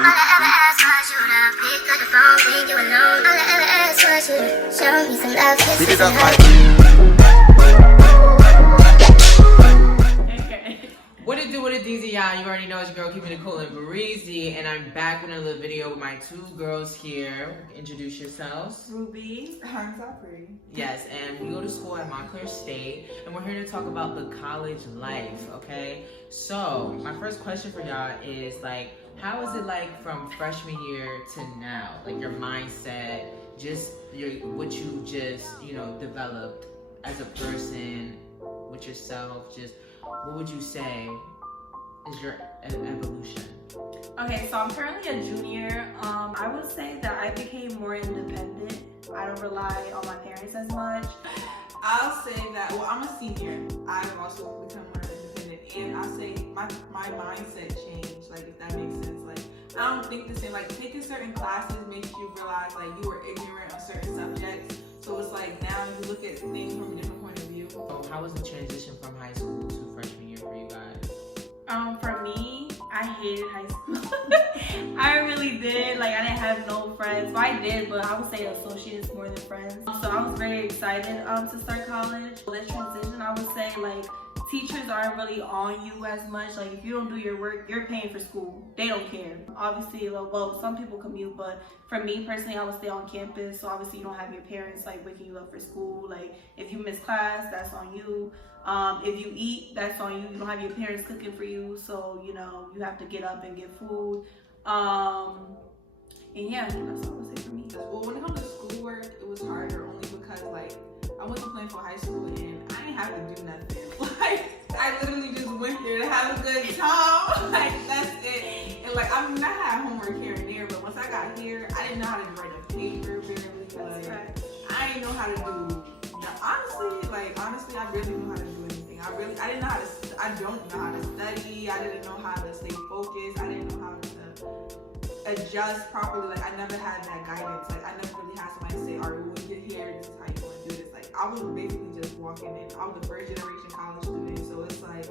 All I ever asked was you to pick up the phone when you alone. All I ever asked was you to show me some love, kiss me some love. What it DZ, y'all? You already know it's your girl keeping it cool and breezy, and I'm back with another video with my two girls here. Introduce yourselves. Ruby. I'm Zachary. Yes, and we go to school at Montclair State, and we're here to talk about the college life, okay? So, my first question for y'all is, like, how is it like from freshman year to now? Like, your mindset, just what you just, developed as a person with yourself, just what would you say is your evolution? Okay, so I'm currently a junior. I would say that I became more independent. I don't rely on my parents as much. I'll say that, well, I'm a senior. I've also become more independent. And I'll say my mindset changed, like, if that makes sense. Like, I don't think the same. Like, taking certain classes makes you realize, like, you were ignorant on certain subjects. So it's like, now you look at things from a different point of view. So how was the transition from high school to freshman year for you guys? For me, I hated high school. I really did. Like, I didn't have no friends. Well, I did, but I would say associates more than friends. So I was very excited to start college. This transition, I would say, like, teachers aren't really on you as much. Like, if you don't do your work, you're paying for school. They don't care. Obviously, well, some people commute, but for me personally, I would stay on campus. So obviously, you don't have your parents like waking you up for school. Like, if you miss class, that's on you. If you eat, that's on you. You don't have your parents cooking for you, so you have to get up and get food. And yeah, that's all I would say for me. Well, when it comes to schoolwork, it was harder only because, like, I went to Plainfield High School and I didn't have to do nothing. Like, I literally just went there to have a good time. Like, that's it. And like, I mean, I had homework here and there, but once I got here, I didn't know how to write a paper barely. Like, right. I didn't know how to do. Honestly, I really didn't know how to do anything. I didn't know how to. I don't know how to study. I didn't know how to stay focused. I didn't know how to adjust properly. Like, I never had that guidance. Like, I never really had somebody say, all right, when you get here, this is how you want to do this. Like, I was basically just walking in. I was the first generation college student, so it's like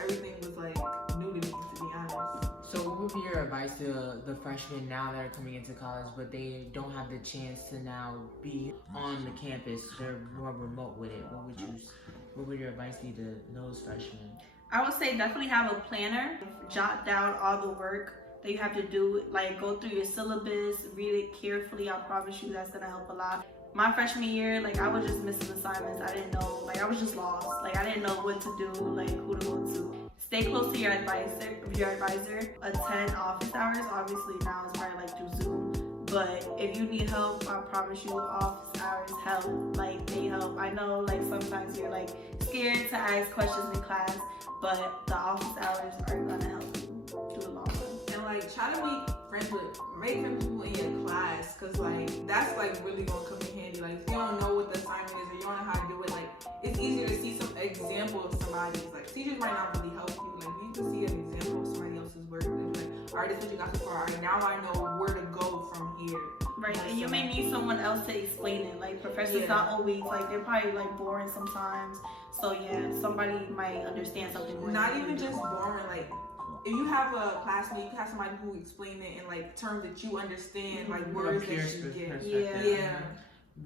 everything was like new to me, to be honest. So what would be your advice to the freshmen now that are coming into college, but they don't have the chance to now be on the campus? They're more remote with it. What would your advice be to those freshmen? I would say definitely have a planner. Jot down all the work that you have to do. Like, go through your syllabus, read it carefully. I promise you that's gonna help a lot. My freshman year, like, I was just missing assignments. I didn't know, like, I was just lost. Like, I didn't know what to do, like, who to go to. Stay close to your advisor. Attend office hours. Obviously now it's probably like through Zoom. But if you need help, I promise you office hours help. Like, they help. I know, like, sometimes you're like scared to ask questions in class, but the office hours are gonna help you do a long run. And like, try to make friends with people in your class, cause like that's like really gonna come in handy. Like, if you don't know what the assignment is or you don't know how to do it, like, it's easier to see some example of somebody's. Like, teachers might not really help you. Like, you can see an example of somebody else's work and be like, all right, this is what you got so far. All right, now I know where to go from here. Right, and you may need someone else to explain it. Like, professors not always, like, they're probably like boring sometimes. So yeah, somebody might understand something more. Not even just boring, like, if you have a classmate, you can have somebody who explain it in like terms that you understand, like words that you get. Yeah.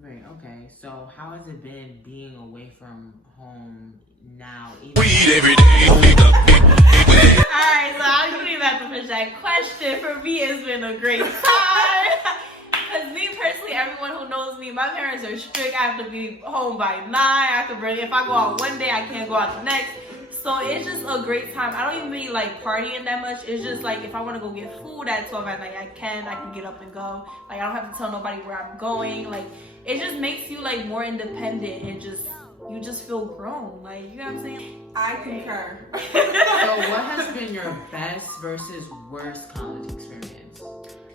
Right, okay. So how has it been being away from home now? Weed every day. Alright, so I don't even have to finish that question. For me, it's been a great time. Because me personally, everyone who knows me, my parents are strict. I have to be home by 9. If I go out one day, I can't go out the next. So it's just a great time. I don't even really like partying that much. It's just like, if I want to go get food at 12 at night, I can get up and go. Like, I don't have to tell nobody where I'm going. Like, it just makes you like more independent and you just feel grown. Like, you know what I'm saying? I concur. So what has been your best versus worst college experience?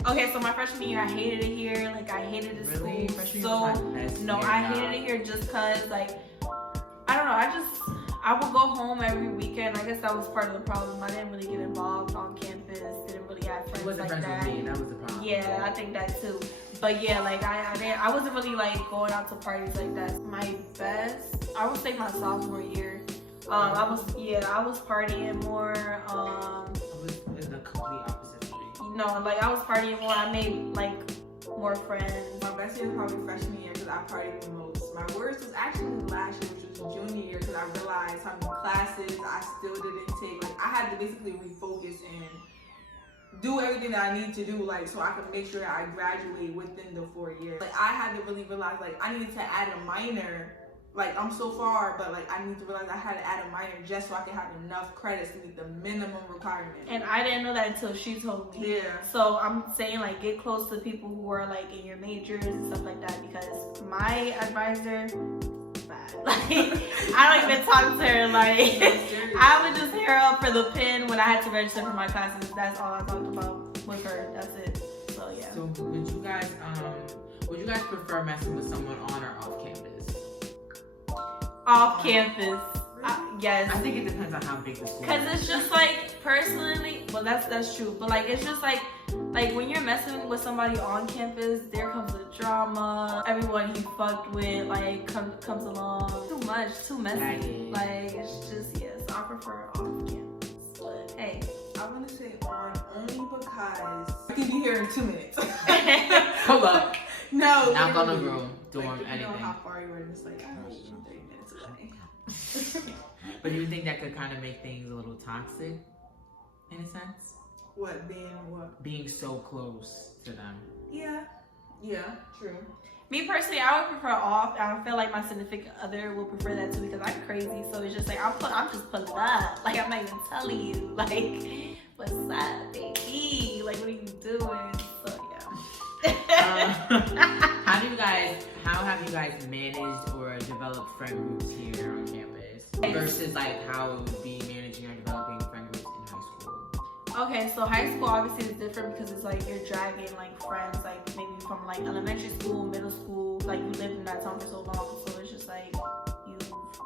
Okay, so my freshman year, I hated it here. Like, I hated the Really? school. Freshman So, year was my best no, year, I dog. hated it here just because, like, I don't know, I would go home every weekend. I guess that was part of the problem. I didn't really get involved on campus. Didn't really have friends You wasn't like friends that. with me, that was the problem. Yeah, I think that too. But yeah, like I wasn't really like going out to parties like that. My best, I would say my sophomore year. I was partying more. I was in the complete opposite of me. No, like I was partying more. I made like more friends. My best year was probably freshman year because I partied the most. My worst was actually last year, which was junior year, because I realized how many classes I still didn't take. Like I had to basically refocus and do everything that I need to do, like so I can make sure that I graduate within the 4 years. Like I had to really realize like I needed to add a minor. Like I'm so far, but like I need to realize I had to add a minor just so I could have enough credits to meet the minimum requirement. And I didn't know that until she told me. Yeah. So I'm saying like get close to people who are like in your majors and stuff like that, because my advisor, bad. Like I don't even talk to her. Like I would just hit her up for the pin when I had to register for my classes. That's all I talked about with her. That's it. So yeah. So would you guys prefer messing with someone on or off campus? Off campus. Yes. I think it depends on how big the school is. Cause it's just like personally, well that's true. But like it's just like when you're messing with somebody on campus, there comes the drama. Everyone he fucked with like comes along. Too much, too messy. Like it's just yes. I prefer off campus. But hey, I'm gonna say on only because I can be here in 2 minutes. Hold up. No. Knock on the literally. room, doing like, anything. You know how far you were, and it's like, oh, 30 minutes away. But do you think that could kind of make things a little toxic, in a sense? What, being what? Being so close to them. Yeah, true. me personally, I would prefer off. I feel like my significant other will prefer that too, because I'm crazy. So it's just like I'm just pulling up. Like I'm not even telling you. Like what's up, baby? Like what are you doing? So yeah. How have you guys managed or developed friend groups here on campus versus like how it would be managing or developing friend groups in high school? Okay, so high school obviously is different because it's like you're dragging like friends, like maybe from like elementary school, middle school, like you lived in that town for so long, so it's just like you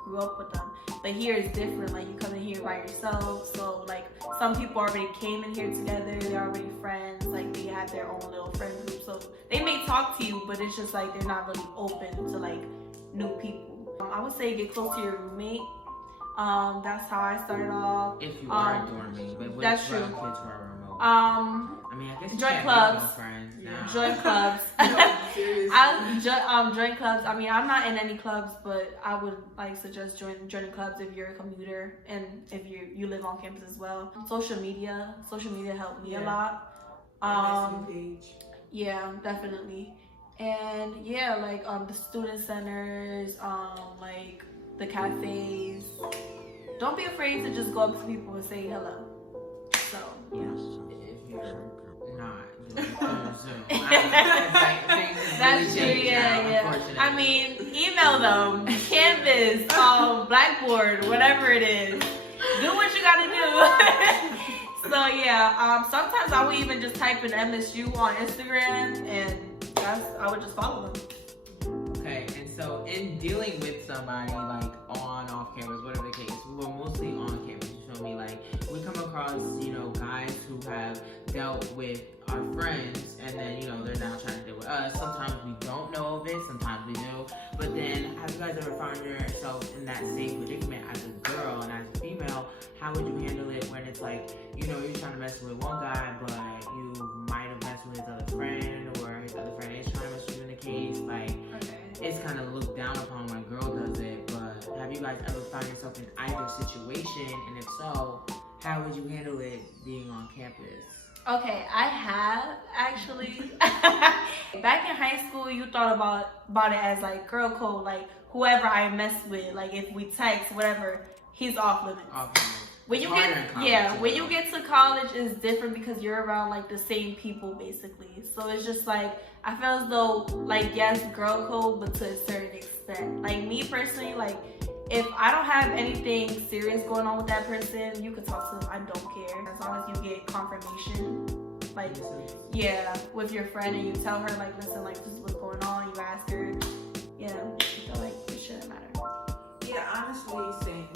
grew up with them. But here it's different, like you come in here by yourself, so like some people already came in here together, they're already friends, like they have their own little friend group, so they may talk to you, but it's just like they're not really open to like new people. I would say get close to your roommate. That's how I started off. If you are dorming, but which that's true. kids who are remote? I mean, I guess you join can't clubs. make no friends now. Join clubs. No, seriously. Join clubs. I mean, I'm not in any clubs, but I would like suggest joining clubs if you're a commuter and if you live on campus as well. Social media helped me a lot. Page. Yeah, definitely. And yeah, like the student centers, like the cafes. Don't be afraid to just go up to people and say hello. So yeah. If you're not doing Zoom. That's true, yeah. I mean, email them, Canvas, Blackboard, whatever it is. Do what you gotta do. So yeah, sometimes I would even just type in MSU on Instagram, and I would just follow them. Okay, and so in dealing with somebody like on, off campus, whatever the case, we were mostly on campus. You feel me? Like we come across, guys who have dealt with our friends, and then they're now trying to deal with us. Sometimes we don't know of it, sometimes we do. But then, have you guys ever found yourself in that same predicament as a girl and as a female? How would you handle it when it's like, you're trying to mess with one guy, but you might have messed with his other friend, or his other friend is trying to mess with you in the case? Like, it's kind of looked down upon when a girl does it. But have you guys ever found yourself in either situation? And if so, how would you handle it being on campus? Okay, I have actually. Back in high school, you thought about it as like girl code, like whoever I mess with, like if we text, whatever, he's off limits. When you get to college, it's different because you're around like the same people basically. So it's just like I feel as though like yes, girl code, but to a certain extent. Like me personally, like if I don't have anything serious going on with that person, you can talk to them. I don't care as long as you get confirmation. Like with your friend and you tell her like, listen, like this is what's going on. You ask her, I feel like it shouldn't matter. Yeah, honestly, same.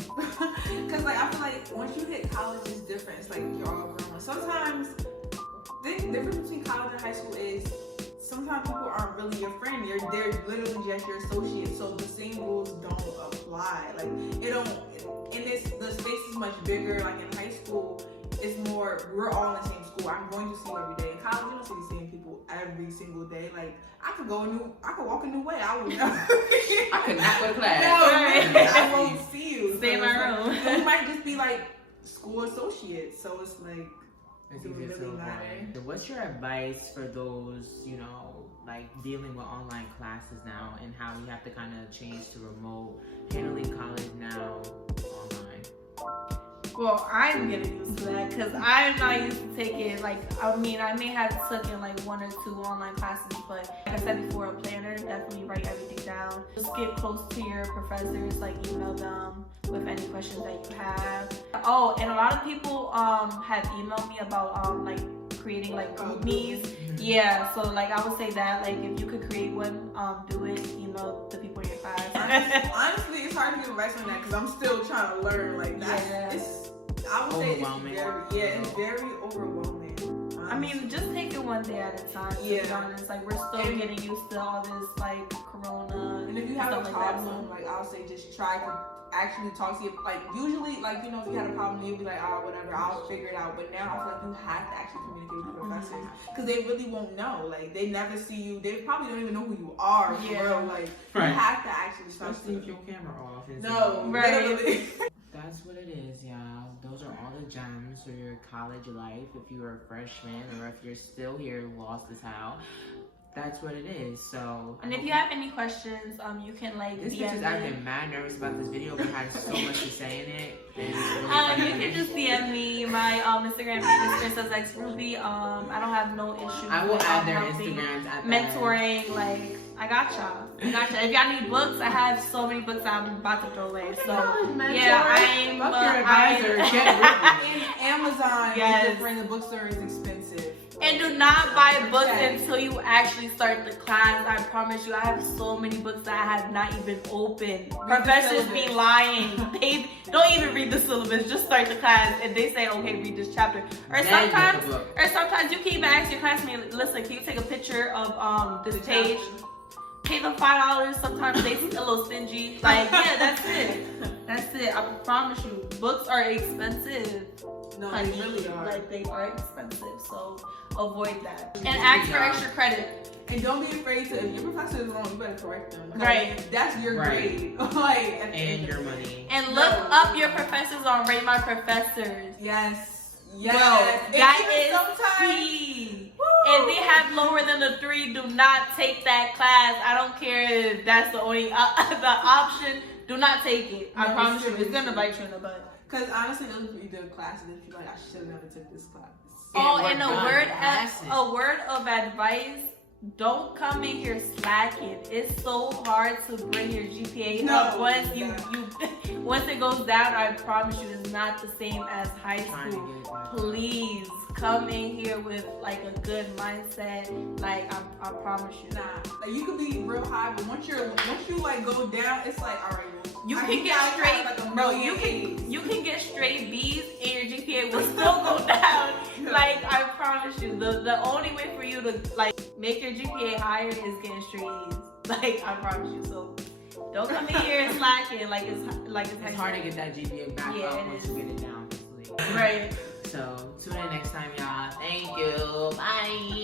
Cause like I feel like once you hit college, it's different. It's like you're all grown. Sometimes the difference between college and high school is sometimes people aren't really your friend. They're literally just your associates. So the same rules don't apply. Like it don't. The space is much bigger. Like in high school, it's more, we're all in the same school. I'm going to see you every day. In college, you don't see the same people every single day. Like, I could walk a new way. I would never. I could not go to class. No, I won't see you. Stay in my room. So we might just be like school associates. So it's like, It's do easier it to really avoid. matter? So what's your advice for those, you know, like dealing with online classes now and how we have to kind of change to remote, handling college now online? Well, I'm getting used to that because I'm not used to taking, like, I mean, I may have taken like 1 or 2 online classes, but like I said before, a planner, definitely write everything down. Just get close to your professors, like email them with any questions that you have. Oh, and a lot of people have emailed me about like creating like GroupMe's. Yeah, so like I would say that like if you could create one, do it, email the people in your class. Honestly, it's hard to give advice on that because I'm still trying to learn. Like that, I would say Overwhelming. it's very overwhelming. Honestly. I mean, just take it one day at a time. To be honest, like we're still getting used to all this like Corona. And if you have a stuff problem, like I'll say, just try to actually talk to you. Like usually, like, you know, if you had a problem, you'd be like, oh, whatever, I'll figure it out. But now I feel like you have to actually communicate with your professors because they really won't know. Like they never see you. They probably don't even know who you are. For real. Like you have to actually talk to Especially if them. your camera off. And No, Right. literally. That's what it is, y'all. Those are all the gems for your college life. If you're a freshman or if you're still here, lost as hell, that's what it is. So, And if you have any questions, you can like this DM bitch is me. acting mad nervous about this video, but had so much to say in it. And it's really funny. You can just DM me. My Instagram name is PrincessXRuby. I don't have no issues. I will with, add their helping, Instagrams at the mentoring. Like I got y'all. If y'all need books, I have so many books I'm about to throw away. So yeah, I'm. Fuck your advisor. Get And Amazon, Yes. in the bookstore is expensive. And do not buy books Okay. until you actually start the class. I promise you, I have so many books that I have not even opened. Professors be syllabus. lying. They don't even read the syllabus. Just start the class, and they say, "Okay, read this chapter." Or Then get the book. sometimes you can even ask your classmate, "Listen, can you take a picture of this page?" Pay them $5. Sometimes they a little stingy. Like, yeah, that's it. That's it. I promise you, books are expensive. No, Honey, they really are. like they are expensive, so avoid that. And ask for extra credit. And don't be afraid to, if your professor is wrong, you better correct them. Right. That's your Right. grade. Like, at the And end your of it. money. And look up your professors on Rate My Professors. Yes. Yes. Bro, And that even is sometimes, key. Woo! If they have lower than a 3, do not take that class. I don't care if that's the only the option. Do not take it. I No, promise you, it's seriously. gonna bite you in the butt. Because honestly, those would be the classes that you like, I should have never took this class. Oh, we're and done. Classes. a word of advice: don't come in here slacking. It's so hard to bring your GPA up once you once it goes down. I promise you, it's not the same as high Trying to school. get it back. Please come in here with like a good mindset. Like I promise you. Nah, like you could be real high, but once you like go down, it's like, all right, well, You I can think get I straight, got, like, a bro. million You A's. can get straight B's and your GPA will still go down. Like I promise you, the only way for you to like make your GPA higher is getting straight A's. Like I promise you. So don't come in here slacking like it's It's hard to get that GPA back Yeah, up it once is. you get it down. Hopefully. right. So tune in next time, y'all. Thank you. Bye.